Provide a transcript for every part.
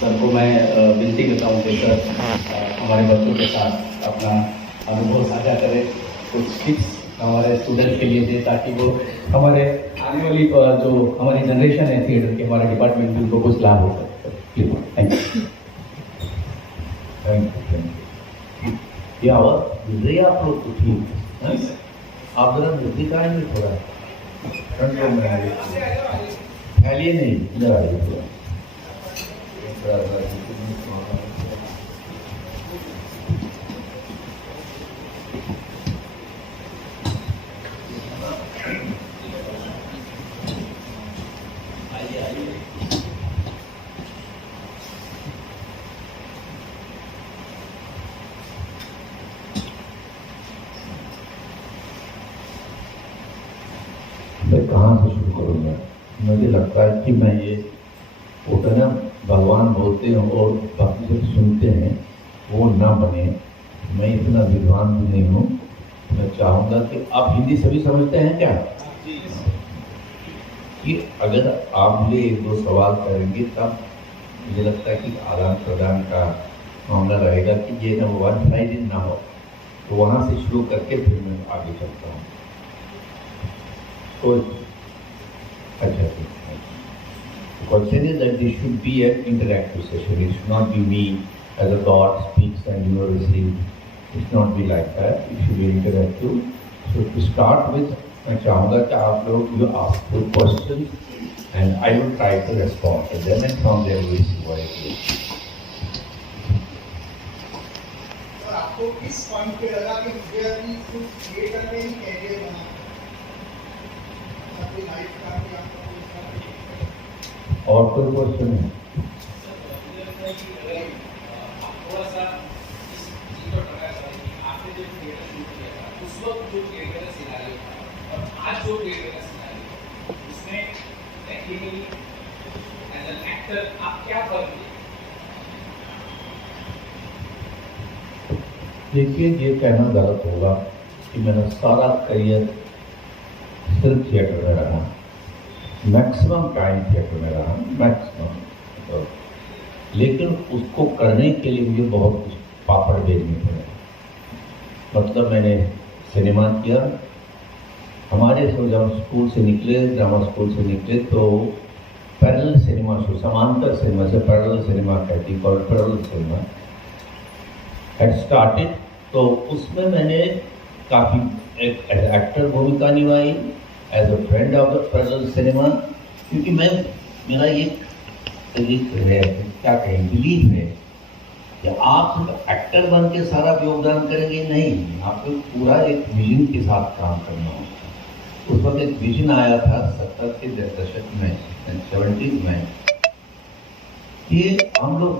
Sir को मैं विनती करता हूँ कि सर हमारे बच्चों के साथ अपना अनुभव साझा करें, कुछ टिप्स हमारे स्टूडेंट्स के लिए दे, ताकि वो हमारे आने वाली जो हमारी जनरेशन है थिएटर की, हमारे डिपार्टमेंट में उनको कुछ लाभ हो सकता है। Thank you. ये आवाज मिल रही है आप लोग को? ठीक, आप जरा नजदीक आएंगे थोड़ा, फैलिए नहीं, इधर आइए थोड़ा। मैं कहाँ से शुरू करूँगा? मुझे लगता है कि मैं ये होता ना, भगवान बोलते हैं और बाकी जब सुनते हैं वो ना बने। मैं इतना विद्वान भी नहीं हूँ। मैं चाहूँगा कि आप हिंदी सभी समझते हैं क्या? कि अगर आप मुझे एक दो सवाल करेंगे तब मुझे लगता है कि आदान प्रदान का मामला रहेगा, कि ये ना वन साइडेड ना हो। तो वहाँ से शुरू करके फिर मैं आगे चलता हूँ। तो अच्छा, the question is that this should be an interactive session. It should not be me as a God speaks and you will receive. It should not be like that. It should be interactive. So to start with, मैं चाहूँगा कि आप लोग you ask the questions and I will try to respond to them, and from there we will see what it is. आपको किस point पे लगा कि मुझे अभी कुछ थिएटर में ही कैरियर बना अपनी लाइफ का भी आपको? और कोई क्वेश्चन है? थोड़ा सा इस चीज पर बताया जाए कि आपने जब थिएटर शुरू किया था उस वक्त जो थिएटर का सिनेरियो था और आज जो थिएटर का सिनेरियो, उसमें टेक्निकली एज एन एक्टर आप क्या फर्क देखते? देखिए, ये कहना गलत होगा कि मेरा सारा करियर सिर्फ थिएटर में रहा। मैक्सिमम टाइम थिएटर में रहा, मैक्सिमम। लेकिन उसको करने के लिए मुझे बहुत कुछ पापड़ बेचने पड़े। मतलब मैंने सिनेमा किया। हमारे से जब स्कूल से निकले, ड्रामा स्कूल से निकले, तो पैरेलल सिनेमा शो, समांतर सिनेमा से पैरेलल सिनेमा कहती, पैरेलल सिनेमा had started। तो उसमें मैंने काफ़ी एक एक्टर भूमिका निभाई, as a friend of the parallel cinema. क्योंकि मेरा ये है, क्या कहें, बिलीव है कि आप सिर्फ एक्टर बन के सारा योगदान करेंगे, नहीं, आपको पूरा एक विजन के साथ काम करना होता है। उस वक्त एक विजन आया था 70 के दशक में, 70s में, कि हम लोग,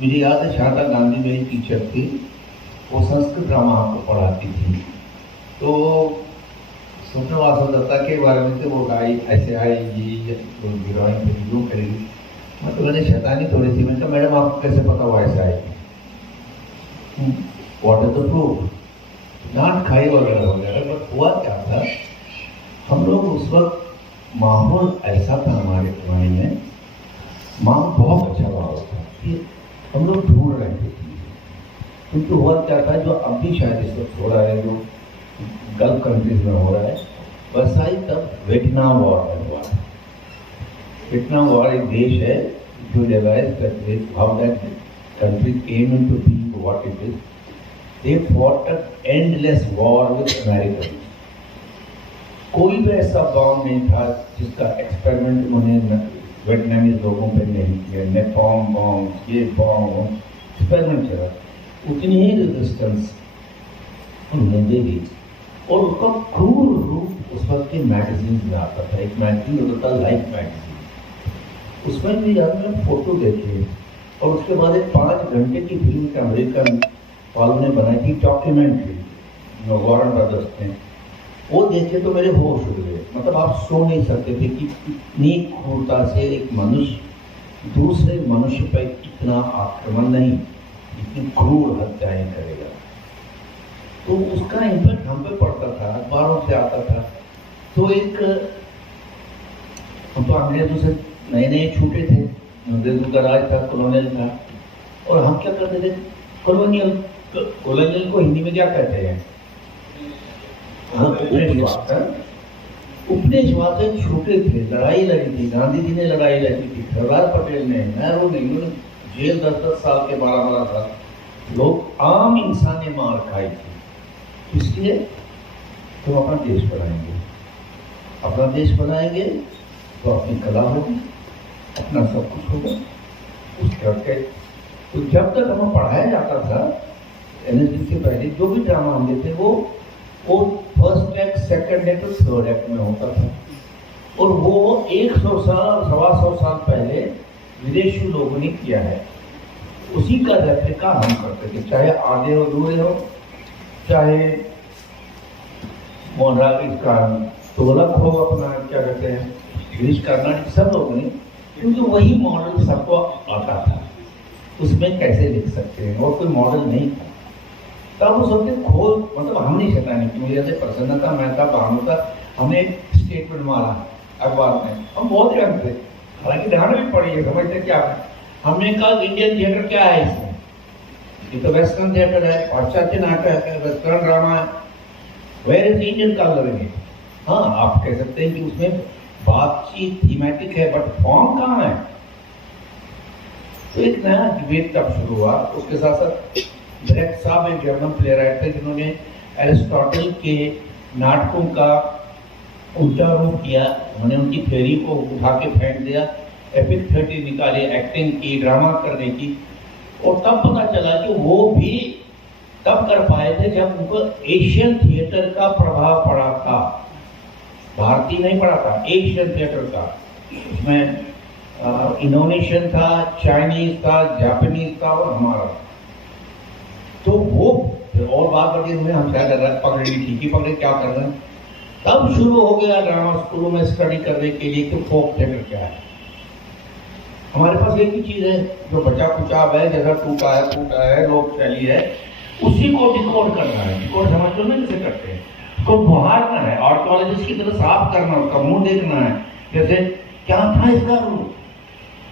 मुझे याद है शारदा गांधी मेरी टीचर थी, वो संस्कृत ड्रामा आपको पढ़ाती थी। तो स्वप्न वासव दत्ता के बारे में से वो गाई ऐसे आएगी, हीरोइन फिर यूँ करेगी। मतलब मैंने शैतानी थोड़ी सी, मैंने कहा मैडम आपको कैसे पता वो ऐसे आएगी? What is the proof? डांट खाई वगैरह वगैरह। बट हुआ क्या था, हम लोग उस वक्त माहौल ऐसा था हमारे जमाने में, माहौल बहुत अच्छा माहौल था कि हम लोग ढूंढ रहे थे। क्योंकि हुआ क्या था, जो अब भी शायद इस वक्त हो रहा है, जो गल्फ कंट्रीज में हो रहा है, वैसा ही तब वियतनाम वॉर में हुआ। वियतनाम वॉर एक देश है जो realise how that country came into being what it is. They fought a endless war with American. कोई भी ऐसा बॉम्ब नहीं था जिसका एक्सपेरिमेंट उन्होंने वियतनामीज लोगों पर नहीं किया। नेपॉम बॉम्ब, ये बॉम्ब, एक्सपेरिमेंट चला। उतनी ही रेजिस्टेंस उन्होंने दे दी। और उसका क्रूर रूप उस वक्त के मैगजीन में आता था। एक मैगजीन होता था लाइफ मैगजीन, उसमें भी आपने फोटो देखे। और उसके बाद एक 5 घंटे की फिल्म का अमेरिकन वालों ने बनाई थी, डॉक्यूमेंट्री, वॉरेन ब्रदर्स ने। वो देखे तो मेरे होश उड़ गए। मतलब आप सो नहीं सकते थे कि इतनी क्रूरता से एक मनुष्य दूसरे मनुष्य पर इतना आक्रमण नहीं, इतनी क्रूर हत्याएं करेगा। तो उसका इम्पैक्ट हम पे पड़ता था, अखबारों से आता था। तो एक हम तो अंग्रेजों से नए नए छूटे थे, अंग्रेजों का राज था, कॉलोनियल था, और हम क्या करते थे, कॉलोनियल को हिंदी में क्या कहते हैं, उपनिवेशवाद से छूटे थे, लड़ाई लड़ी थी, गांधी जी ने लड़ाई लड़ी थी, सरदार पटेल ने, नेहरू ने, इन्होंने जेल 10-10 साल के 12-12 साल, लोग आम इंसान ने मार खाई थी। इसलिए तो अपना देश बनाएंगे, अपना देश बनाएंगे तो अपनी कला होगी, अपना सब कुछ होगा। उस करके तो जब तक हमें पढ़ाया जाता था एनएसडी के पहले जो भी ड्रामा हम देते वो फर्स्ट एक्ट, सेकंड एक्ट और थर्ड एक्ट में होता था, और वो 100 साल 125 साल पहले विदेशी लोगों ने किया है, उसी का रेप्लिका हम करते थे, चाहे आधे अधूरे हो, चाहे इसका तोलक हो, अपना क्या कहते हैं गिरीश कर्नाटक, सब लोगों ने, क्योंकि वही मॉडल सबको आता था, उसमें कैसे लिख सकते हैं, और कोई मॉडल नहीं था। तब उस वक्त खोल, मतलब हम नहीं शैतानी की, मुझे जैसे प्रसन्नता मेहता भानु था, हमने स्टेटमेंट मारा अखबार में, हम बहुत यंग थे, हालांकि ध्यान भी पड़ी है, समझते क्या है, हमने कहा इंडियन थिएटर क्या है, इसमें ये तो वेस्टर्न थिएटर है, पाश्चात्य नाटक है, वेस्टर्न ड्रामा है, where is Indian colour in it. हाँ, आप कह सकते हैं कि उसमें बातचीत थीमेटिक है, बट फॉर्म कहाँ है। तो एक नया डिबेट तब शुरू हुआ। उसके साथ साथ ब्रेक्ट साहब एक जर्मन प्ले राइटर थे, जिन्होंने एरिस्टोटल के नाटकों का उल्टा रूप किया, उन्होंने उनकी थ्योरी को उठा के फेंक दिया, एपिक थ्योरी निकाली, एक्टिंग की, ड्रामा करने की, और तब पता चला कि वो भी तब कर पाए थे जब उनको एशियन थिएटर का प्रभाव पड़ा था, भारतीय नहीं पड़ा था, एशियन थिएटर का। उसमें इंडोनेशियन था, चाइनीज था, जापानीज था और हमारा। तो वो और बात बढ़ी, हम क्या कर रहे हैं, पकड़ ली, ठीक ही पकड़े, क्या कर रहे हैं। तब शुरू हो गया ड्रामा स्कूलों में स्टडी करने के लिए कि फोक थिएटर क्या है। हमारे पास एक ही चीज है जो बचा कुचाव है, जैसा टूटा है फूटा है, लोक शैली है, उसी को डिकोड करना है। डिकोड समझ में कैसे करते हैं, उसको बुहारना है, आर्कियोलॉजिस्ट की तरह साफ करना, उसका मुंह देखना है, जैसे क्या था इसका रूप,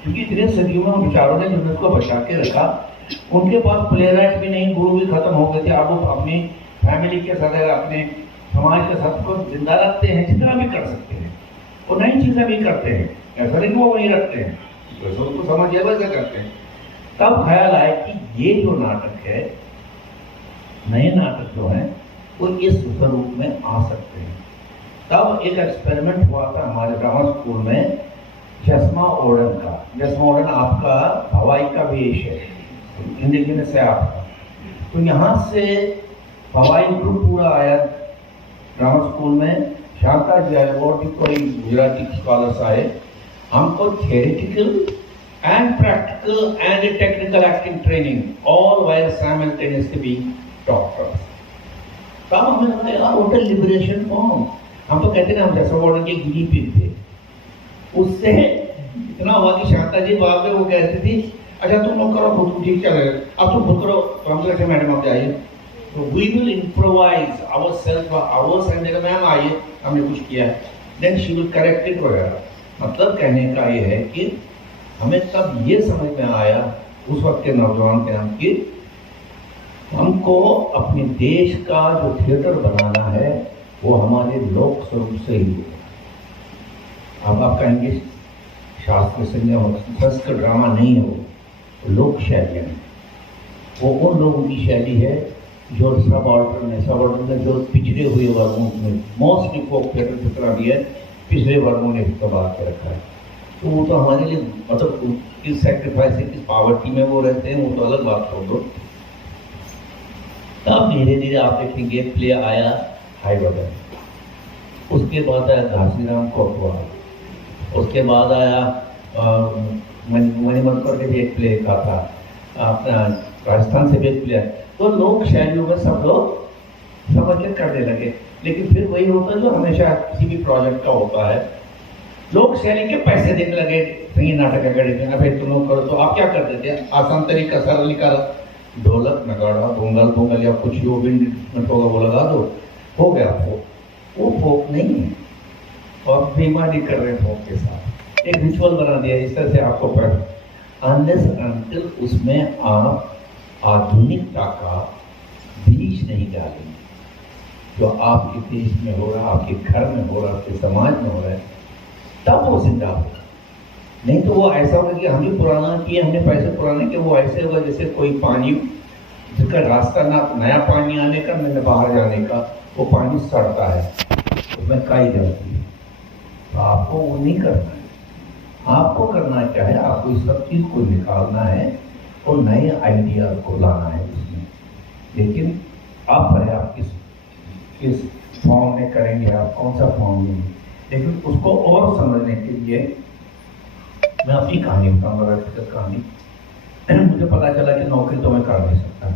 क्योंकि इतने सदियों में विचारों ने जो उसको बचा के रखा। उनके पास प्ले राइट भी नहीं, गुरु भी खत्म हो गए थे। अब वो अपनी फैमिली के साथ, अपने समाज के साथ को जिंदा रखते हैं, जितना भी कर सकते हैं, वो नई चीजें भी करते हैं, ऐसा नहीं वो वही रखते हैं, जैसे उनको समझ है वैसे करते हैं। तब ख्याल आया कि ये जो नाटक है, नए नाटक जो हैं वो इस स्वरूप में आ सकते हैं। तब एक एक्सपेरिमेंट हुआ था हमारे ड्रामा स्कूल में, जस्मा ओडन का। जस्मा ओडन आपका हवाई का वेश है, इंडिजिनस है आपका। तो यहाँ से हवाई ग्रुप पूरा आया ड्रामा स्कूल में, शांता जी आए और भी कोई गुजराती स्कॉलर्स आए। हमको theoretical and practical and technical acting training all while simultaneously being taught us. तब हमें लगा यार होटल लिबरेशन फॉर्म, हम तो कहते हैं हम जैसा वार्डन के गिनी पिग थे। उससे इतना हुआ कि शांता जी बाद में वो कहती थी, अच्छा तुम लोग करो खुद, ठीक चल रहे, अब तुम खुद करो। तो हम कहते मैडम आप जाइए, तो we will improvise ourself ours, and ma'am आइए हमने कुछ किया, then she will correct it वगैरह। मतलब कहने का ये है कि हमें तब ये समझ में आया उस वक्त के नौजवान के हम कि हमको अपने देश का जो थिएटर बनाना है वो हमारे लोक स्वरूप से ही होगा। अब आप कहेंगे शास्त्र संज्ञा हो, संस्कृत ड्रामा नहीं हो, लोक शैलियाँ वो उन लोगों की शैली है जो सब ऑर्डर में जो पिछड़े हुए वर्गों में, मोस्टली फोक थिएटर जितना भी है पिछड़े वर्गों ने दबा के रखा है। तो वो तो हमारे लिए मतलब किस सेक्रीफाइस, किस पावर्टी में वो रहते हैं, वो तो अलग बात छोड़ दो। तब धीरे धीरे आप देखेंगे प्ले आया हाईवदर, उसके बाद आया घासीराम कोटवाल, उसके बाद आया मणिमंत्र के भी एक प्ले का था, अपना राजस्थान से भी एक प्ले। तो लोक शैलियों में सब लोग समझ के करने लगे। लेकिन फिर वही होता है जो हमेशा किसी भी प्रोजेक्ट का होता है, लोग शैली के पैसे देने लगे संगीत नाटक अकेडमी में, फिर तुम लोग करो। तो आप क्या करते थे, आसान तरीका सरलीकरण, ढोलक नगाड़ा भोंगल भोंगल या कुछ जो भी इंस्ट्रूमेंट होगा वो लगा दो, हो गया फोक। वो फोक नहीं है, और बेईमानी कर रहे हैं फोक के साथ, एक रिचुअल बना दिया। इस तरह से आपको अनलेस अनटिल उसमें आप आधुनिकता का बीज नहीं डालेंगे, जो आपके देश में हो रहा, आपके घर में हो रहा, आपके समाज में हो रहा है, तब वो जिंदा होगा। नहीं तो वो ऐसा होगा कि हमने पुराना किए, हमने पैसे पुराने किए, वो ऐसे होगा जैसे कोई पानी जिसका रास्ता ना नया पानी आने का न बाहर जाने का, वो पानी सड़ता है, उसमें काई जलती है। तो आपको वो नहीं करना है। आपको करना क्या है, आपको इस सब चीज को निकालना है और नए आइडिया को लाना है उसमें। लेकिन आप है, आप किस फॉर्म में करेंगे, आप कौन सा फॉर्म में, लेकिन उसको और समझने के लिए मैं अपनी कहानी बताऊंगा, व्यक्तिगत कहानी। मुझे पता चला कि नौकरी तो मैं कर नहीं सकता।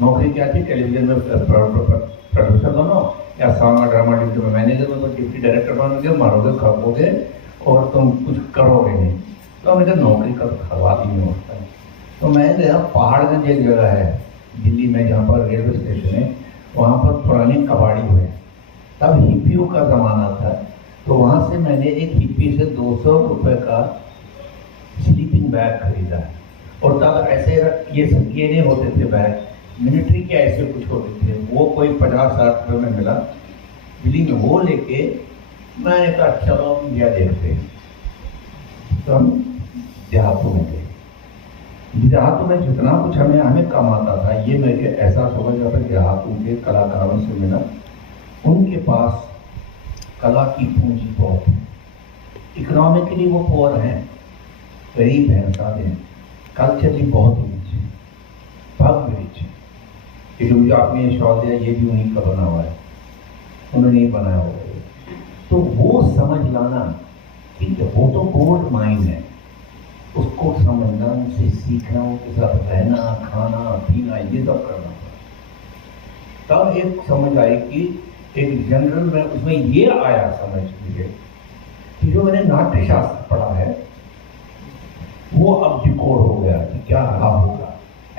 नौकरी क्या थी, टेलीविजन में प्रोड्यूसर बनो या सॉन्ग और ड्रामा डिविजन में मैनेजर बनो, डिप्टी डायरेक्टर बनोगे, मारोगे, खपोगे और तुम कुछ करोगे नहीं। तो मैंने कहा नौकरी का खवाब ही नहीं होता है। तो मैं गया, पहाड़गंज एक जगह है दिल्ली में जहाँ पर रेलवे स्टेशन है, वहाँ पर पुरानी कबाड़ी हुए, तब हिप्पियों का ज़माना था। तो वहाँ से मैंने एक हिप्पी से 200 रुपये का स्लीपिंग बैग खरीदा है। और तब ऐसे ये सब ये नहीं होते थे बैग, मिलिट्री के ऐसे कुछ होते थे, वो कोई 50-60 रुपये में मिला दिल्ली में। वो लेके मैंने कहा चलो इंडिया देखते हैं। तो हम देहातों में गए। देहातों में जितना कुछ हमें कम आता था, ये मेरे एहसास होगा जब मैं देहातों के कलाकारों से मिला। उनके पास कला की पूंजी बहुत है, इकोनॉमिकली वो पुअर हैं, गरीब हैं, सादे हैं, कल्चरली बहुत रिच है, भव्य रिच है। ये जो आपने ये शॉल दिया, ये भी उन्हीं का बना हुआ है, उन्होंने ही बनाया हुआ है। तो वो समझ लाना, ठीक है, वो तो गोल्ड माइन है, उसको समझना, उनसे सीखना, उनके साथ रहना, खाना पीना, ये सब करना। तब एक समझ आई कि एक जनरल में उसमें ये आया समझ मुझे कि जो मैंने नाट्य शास्त्र पढ़ा है वो अब डिकोड हो गया कि क्या रहा होगा।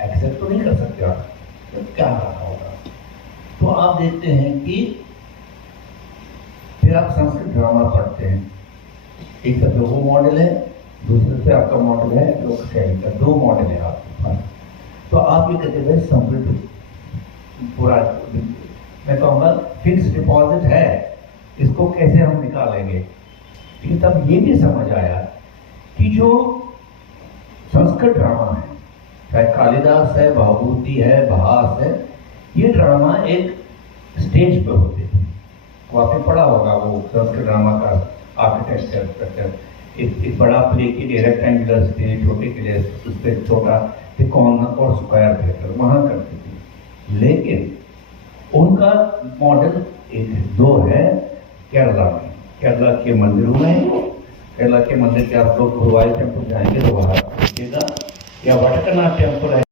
एक्सेप्ट तो नहीं कर सकते आप, तो क्या रहा होगा। तो आप देखते हैं कि फिर आप संस्कृत ड्रामा पढ़ते हैं, एक तरफ वो मॉडल है, दूसरे से आपका मॉडल है लोक शैली का, 2 मॉडल है आपके पास। तो आप ये कहते हैं समृद्ध पूरा, मैं कहूँगा फिक्स डिपॉजिट है, इसको कैसे हम निकालेंगे। लेकिन तब ये भी समझ आया कि जो संस्कृत ड्रामा है, चाहे कालिदास है, भाभूति है, भास है, ये ड्रामा एक स्टेज पे होते थे। वो आपने पढ़ा होगा वो संस्कृत ड्रामा का आर्किटेक्चर, एक बड़ा प्ले के लिए रेक्टेंगुलर स्टेज, छोटे के लिए उस पर छोटा त्रिकोण और स्क्वायर थिएटर वहाँ करते थे। लेकिन उनका मॉडल 1-2 है केरला में, केरला के मंदिरों में। केरला के मंदिर के आप लोग गुरुवायूर टेम्पल जाएंगे तो वहाँ देखिएगा, या वटकनाथ टेम्पल है।